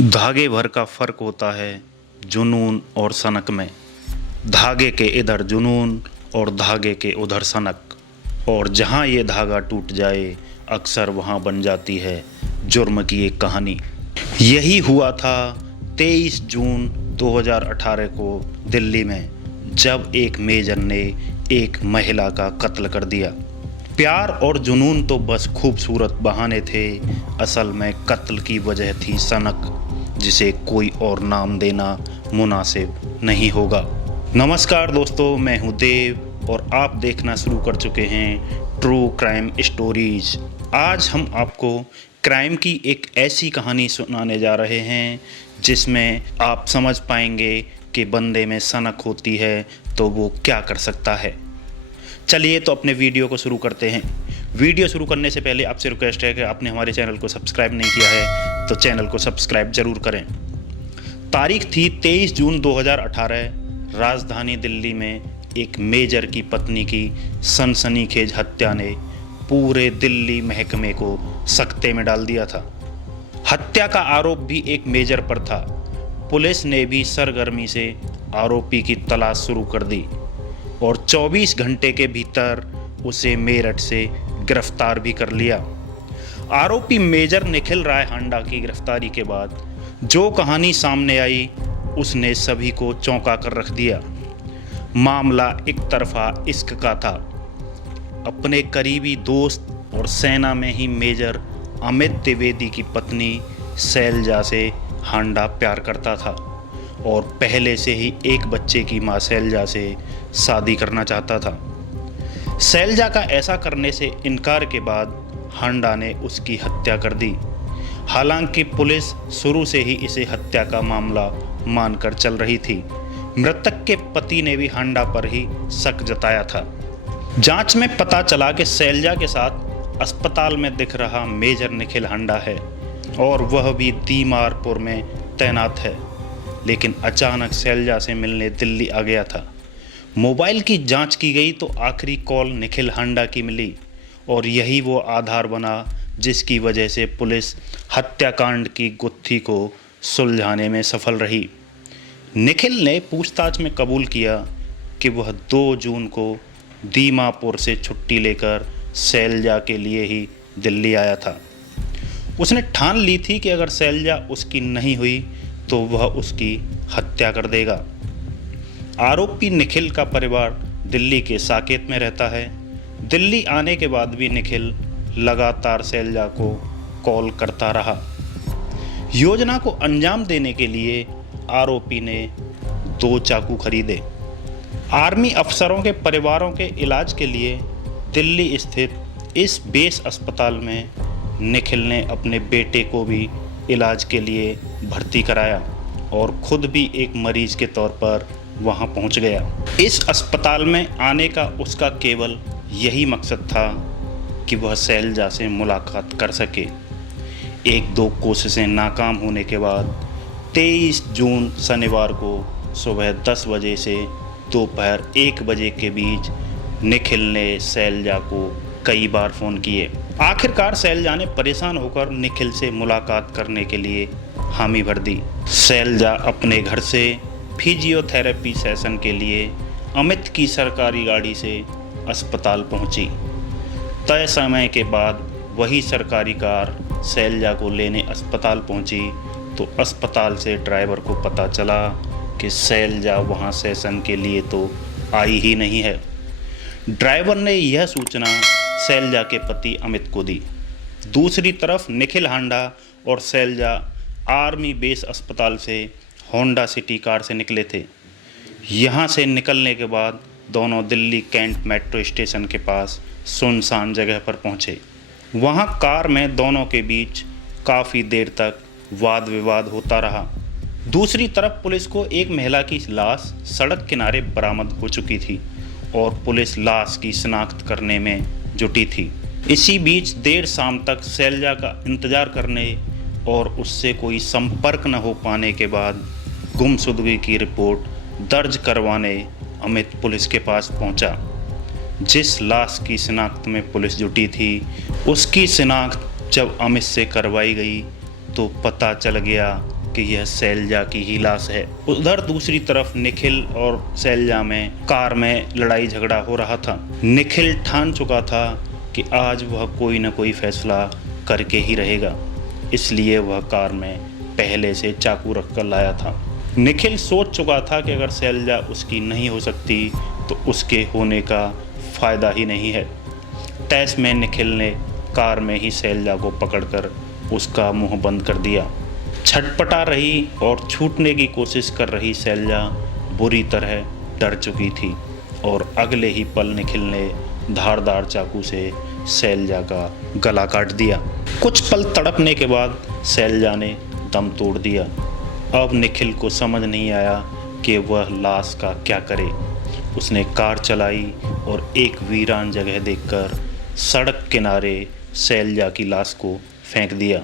धागे भर का फ़र्क होता है जुनून और सनक में। धागे के इधर जुनून और धागे के उधर सनक, और जहाँ ये धागा टूट जाए अक्सर वहाँ बन जाती है जुर्म की एक कहानी। यही हुआ था 23 जून 2018 को दिल्ली में, जब एक मेजर ने एक महिला का कत्ल कर दिया। प्यार और जुनून तो बस खूबसूरत बहाने थे, असल में कत्ल की वजह थी सनक, जिसे कोई और नाम देना मुनासिब नहीं होगा। नमस्कार दोस्तों, मैं हूं देव और आप देखना शुरू कर चुके हैं ट्रू क्राइम स्टोरीज। आज हम आपको क्राइम की एक ऐसी कहानी सुनाने जा रहे हैं जिसमें आप समझ पाएंगे कि बंदे में सनक होती है तो वो क्या कर सकता है। चलिए तो अपने वीडियो को शुरू करते हैं। वीडियो शुरू करने से पहले आपसे रिक्वेस्ट है कि आपने हमारे चैनल को सब्सक्राइब नहीं किया है तो चैनल को सब्सक्राइब जरूर करें। तारीख थी 23 जून 2018। राजधानी दिल्ली में एक मेजर की पत्नी की सनसनीखेज हत्या ने पूरे दिल्ली महकमे को सकते में डाल दिया था। हत्या का आरोप भी एक मेजर पर था। पुलिस ने भी सरगर्मी से आरोपी की तलाश शुरू कर दी और 24 घंटे के भीतर उसे मेरठ से गिरफ्तार भी कर लिया। आरोपी मेजर निखिल राय हांडा की गिरफ्तारी के बाद जो कहानी सामने आई उसने सभी को चौंका कर रख दिया। मामला एक तरफा इश्क का था। अपने करीबी दोस्त और सेना में ही मेजर अमित द्विवेदी की पत्नी शैलजा से हांडा प्यार करता था और पहले से ही एक बच्चे की मां शैलजा से शादी करना चाहता था। शैलजा का ऐसा करने से इनकार के बाद हांडा ने उसकी हत्या कर दी। हालांकि पुलिस शुरू से ही इसे हत्या का मामला मानकर चल रही थी। मृतक के पति ने भी हांडा पर ही शक जताया था। जांच में पता चला कि शैलजा के साथ अस्पताल में दिख रहा मेजर निखिल हांडा है और वह भी दीमारपुर में तैनात है। लेकिन अचानक शैलजा से मिलने दिल्ली आ गया था। मोबाइल की जांच की गई तो आखिरी कॉल निखिल हांडा की मिली और यही वो आधार बना जिसकी वजह से पुलिस हत्याकांड की गुत्थी को सुलझाने में सफल रही। निखिल ने पूछताछ में कबूल किया कि वह 2 जून को दीमापुर से छुट्टी लेकर शैलजा के लिए ही दिल्ली आया था। उसने ठान ली थी कि अगर शैलजा उसकी नहीं हुई तो वह उसकी हत्या कर देगा। आरोपी निखिल का परिवार दिल्ली के साकेत में रहता है। दिल्ली आने के बाद भी निखिल लगातार शैलजा को कॉल करता रहा। योजना को अंजाम देने के लिए आरोपी ने 2 चाकू खरीदे। आर्मी अफसरों के परिवारों के इलाज के लिए दिल्ली स्थित इस बेस अस्पताल में निखिल ने अपने बेटे को भी इलाज के लिए भर्ती कराया और खुद भी एक मरीज के तौर पर वहां पहुंच गया। इस अस्पताल में आने का उसका केवल यही मकसद था कि वह शैलजा से मुलाकात कर सके। 1-2 कोशिशें नाकाम होने के बाद 23 जून शनिवार को सुबह 10 बजे से दोपहर 1 बजे के बीच निखिल ने शैलजा को कई बार फ़ोन किए। आखिरकार शैलजा ने परेशान होकर निखिल से मुलाकात करने के लिए हामी भर दी। शैलजा अपने घर से फिजियोथेरेपी सेशन के लिए अमित की सरकारी गाड़ी से अस्पताल पहुंची। तय समय के बाद वही सरकारी कार शैलजा को लेने अस्पताल पहुंची तो अस्पताल से ड्राइवर को पता चला कि शैलजा वहां सेशन के लिए तो आई ही नहीं है। ड्राइवर ने यह सूचना शैलजा के पति अमित को दी। दूसरी तरफ निखिल हांडा और शैलजा आर्मी बेस अस्पताल से होंडा सिटी कार से निकले थे। यहाँ से निकलने के बाद दोनों दिल्ली कैंट मेट्रो स्टेशन के पास सुनसान जगह पर पहुँचे। वहाँ कार में दोनों के बीच काफ़ी देर तक वाद विवाद होता रहा। दूसरी तरफ पुलिस को एक महिला की लाश सड़क किनारे बरामद हो चुकी थी और पुलिस लाश की शिनाख्त करने में जुटी थी। इसी बीच देर शाम तक शैलजा का इंतजार करने और उससे कोई संपर्क न हो पाने के बाद गुमशुदगी की रिपोर्ट दर्ज करवाने अमित पुलिस के पास पहुंचा। जिस लाश की शिनाख्त में पुलिस जुटी थी उसकी शिनाख्त जब अमित से करवाई गई तो पता चल गया कि यह शैलजा की ही लाश है। उधर दूसरी तरफ निखिल और शैलजा में कार में लड़ाई झगड़ा हो रहा था। निखिल ठान चुका था कि आज वह कोई न कोई फैसला करके ही रहेगा, इसलिए वह कार में पहले से चाकू रख कर लाया था। निखिल सोच चुका था कि अगर शैलजा उसकी नहीं हो सकती तो उसके होने का फ़ायदा ही नहीं है। तैस में निखिल ने कार में ही शैलजा को पकड़कर उसका मुंह बंद कर दिया। छटपटा रही और छूटने की कोशिश कर रही शैलजा बुरी तरह डर चुकी थी और अगले ही पल निखिल ने धारदार चाकू से शैलजा का गला काट दिया। कुछ पल तड़पने के बाद शैलजा ने दम तोड़ दिया। अब निखिल को समझ नहीं आया कि वह लाश का क्या करे। उसने कार चलाई और एक वीरान जगह देखकर सड़क किनारे शैलजा की लाश को फेंक दिया।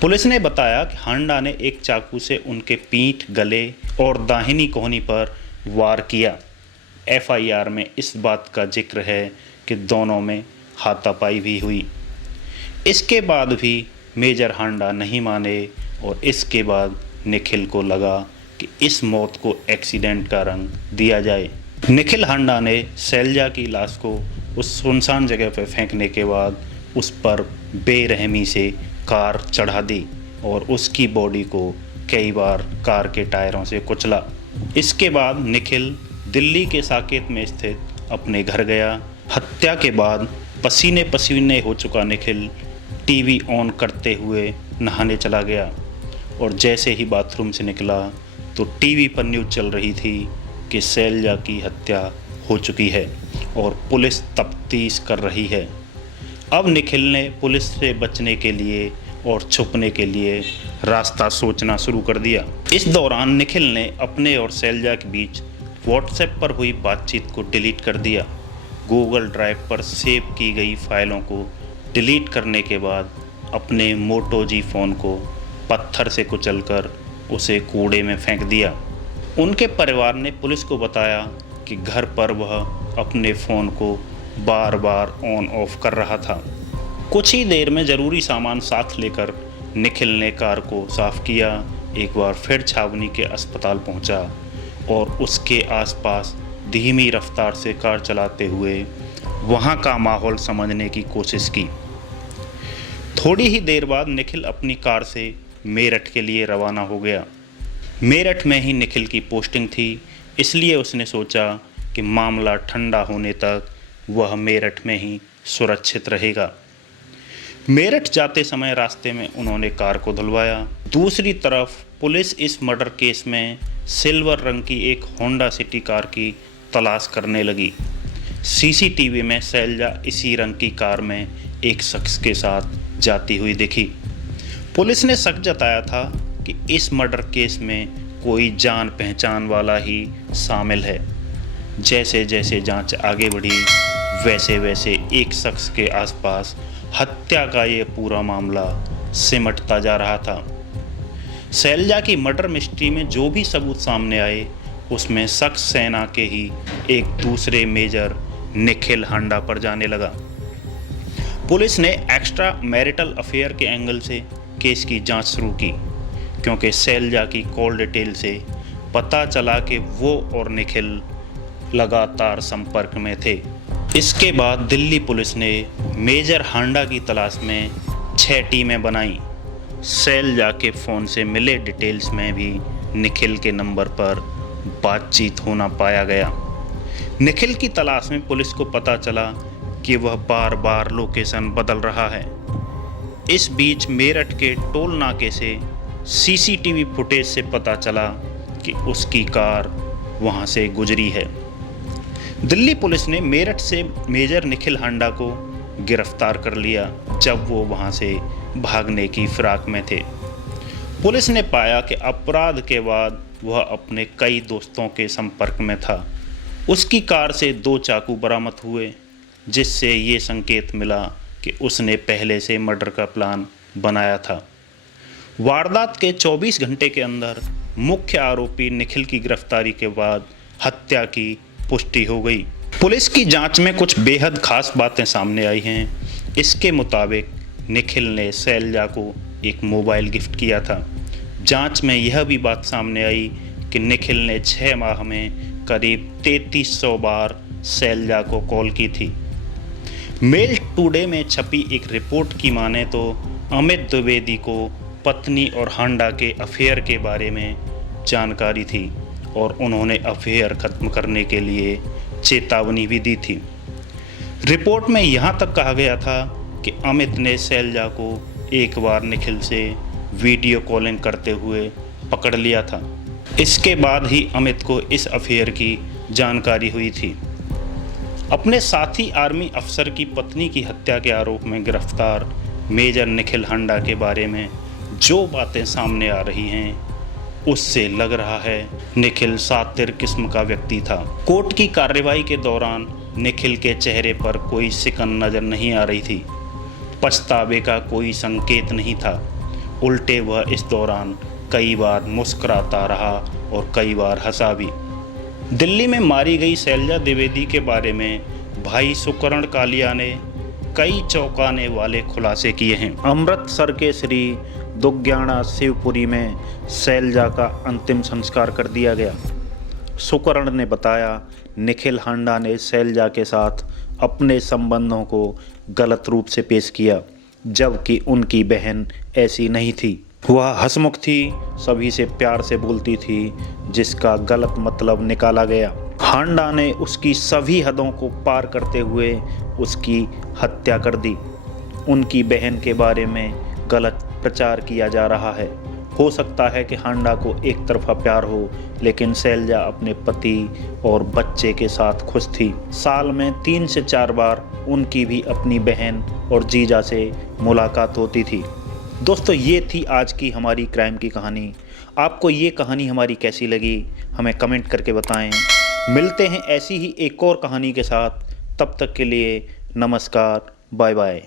पुलिस ने बताया कि हांडा ने एक चाकू से उनके पीठ, गले और दाहिनी कोहनी पर वार किया। एफआईआर में इस बात का जिक्र है कि दोनों में हाथापाई भी हुई। इसके बाद भी मेजर हांडा नहीं माने और इसके बाद निखिल को लगा कि इस मौत को एक्सीडेंट का रंग दिया जाए। निखिल हांडा ने शैलजा की लाश को उस सुनसान जगह पर फेंकने के बाद उस पर बेरहमी से कार चढ़ा दी और उसकी बॉडी को कई बार कार के टायरों से कुचला। इसके बाद निखिल दिल्ली के साकेत में स्थित अपने घर गया। हत्या के बाद पसीने पसीने हो चुका निखिल टीवी ऑन करते हुए नहाने चला गया और जैसे ही बाथरूम से निकला तो टीवी पर न्यूज़ चल रही थी कि शैलजा की हत्या हो चुकी है और पुलिस तफ्तीश कर रही है। अब निखिल ने पुलिस से बचने के लिए और छुपने के लिए रास्ता सोचना शुरू कर दिया। इस दौरान निखिल ने अपने और शैलजा के बीच व्हाट्सएप पर हुई बातचीत को डिलीट कर दिया। गूगल ड्राइव पर सेव की गई फाइलों को डिलीट करने के बाद अपने मोटो जी फ़ोन को पत्थर से कुचलकर उसे कूड़े में फेंक दिया। उनके परिवार ने पुलिस को बताया कि घर पर वह अपने फ़ोन को बार बार ऑन ऑफ कर रहा था। कुछ ही देर में ज़रूरी सामान साथ लेकर निखिल ने कार को साफ़ किया। एक बार फिर छावनी के अस्पताल पहुंचा और उसके आसपास धीमी रफ्तार से कार चलाते हुए वहां का माहौल समझने की कोशिश की। थोड़ी ही देर बाद निखिल अपनी कार से मेरठ के लिए रवाना हो गया। मेरठ में ही निखिल की पोस्टिंग थी, इसलिए उसने सोचा कि मामला ठंडा होने तक वह मेरठ में ही सुरक्षित रहेगा। मेरठ जाते समय रास्ते में उन्होंने कार को धुलवाया। दूसरी तरफ पुलिस इस मर्डर केस में सिल्वर रंग की एक होंडा सिटी कार की तलाश करने लगी। सीसीटीवी में शैलजा इसी रंग की कार में एक शख्स के साथ जाती हुई दिखी। पुलिस ने शक जताया था कि इस मर्डर केस में कोई जान पहचान वाला ही शामिल है। जैसे जैसे जांच आगे बढ़ी वैसे वैसे एक शख्स के आसपास हत्या का ये पूरा मामला सिमटता जा रहा था। शैलजा की मर्डर मिस्ट्री में जो भी सबूत सामने आए उसमें शख्स सेना के ही एक दूसरे मेजर निखिल हांडा पर जाने लगा। पुलिस ने एक्स्ट्रा मैरिटल अफेयर के एंगल से केस की जांच शुरू की, क्योंकि शैलजा की कॉल डिटेल से पता चला कि वो और निखिल लगातार संपर्क में थे। इसके बाद दिल्ली पुलिस ने मेजर हांडा की तलाश में 6 टीमें बनाई। शैलजा के फ़ोन से मिले डिटेल्स में भी निखिल के नंबर पर बातचीत होना पाया गया। निखिल की तलाश में पुलिस को पता चला कि वह बार बार लोकेशन बदल रहा है। इस बीच मेरठ के टोल नाके से सीसीटीवी फुटेज से पता चला कि उसकी कार वहां से गुजरी है। दिल्ली पुलिस ने मेरठ से मेजर निखिल हांडा को गिरफ्तार कर लिया जब वो वहां से भागने की फिराक में थे। पुलिस ने पाया कि अपराध के बाद वह अपने कई दोस्तों के संपर्क में था। उसकी कार से 2 चाकू बरामद हुए, जिससे ये संकेत मिला कि उसने पहले से मर्डर का प्लान बनाया था। वारदात के 24 घंटे के अंदर मुख्य आरोपी निखिल की गिरफ्तारी के बाद हत्या की पुष्टि हो गई। पुलिस की जांच में कुछ बेहद खास बातें सामने आई हैं। इसके मुताबिक निखिल ने शैलजा को एक मोबाइल गिफ्ट किया था, जांच में यह भी बात सामने आई कि निखिल ने 6 माह में करीब 3300 बार शैलजा को कॉल की थी। मेल टुडे में छपी एक रिपोर्ट की माने तो अमित द्विवेदी को पत्नी और हांडा के अफेयर के बारे में जानकारी थी और उन्होंने अफेयर खत्म करने के लिए चेतावनी भी दी थी। रिपोर्ट में यहाँ तक कहा गया था कि अमित ने शैलजा को एक बार निखिल से वीडियो कॉलिंग करते हुए पकड़ लिया था। इसके बाद ही अमित को इस अफेयर की जानकारी हुई थी। अपने साथी आर्मी अफसर की पत्नी की हत्या के आरोप में गिरफ्तार मेजर निखिल हांडा के बारे में जो बातें सामने आ रही हैं उससे लग रहा है निखिल सातिर किस्म का व्यक्ति था। कोर्ट की कार्रवाई के दौरान निखिल के चेहरे पर कोई सिकन नजर नहीं आ रही थी, पछतावे का कोई संकेत नहीं था। उल्टे वह इस दौरान कई बार मुस्कुराता रहा और कई बार हंसा भी। दिल्ली में मारी गई शैलजा द्विवेदी के बारे में भाई सुकर्ण कालिया ने कई चौंकाने वाले खुलासे किए हैं। अमृतसर के श्री दुग्ग्याना शिवपुरी में शैलजा का अंतिम संस्कार कर दिया गया। सुकर्ण ने बताया, निखिल हांडा ने शैलजा के साथ अपने संबंधों को गलत रूप से पेश किया, जबकि उनकी बहन ऐसी नहीं थी। वह हंसमुख थी, सभी से प्यार से बोलती थी, जिसका गलत मतलब निकाला गया। हांडा ने उसकी सभी हदों को पार करते हुए उसकी हत्या कर दी। उनकी बहन के बारे में गलत प्रचार किया जा रहा है। हो सकता है कि हांडा को एक तरफा प्यार हो, लेकिन शैलजा अपने पति और बच्चे के साथ खुश थी। साल में 3 से 4 बार उनकी भी अपनी बहन और जीजा से मुलाकात होती थी। दोस्तों, ये थी आज की हमारी क्राइम की कहानी। आपको ये कहानी हमारी कैसी लगी हमें कमेंट करके बताएं। मिलते हैं ऐसी ही एक और कहानी के साथ। तब तक के लिए नमस्कार, बाय बाय।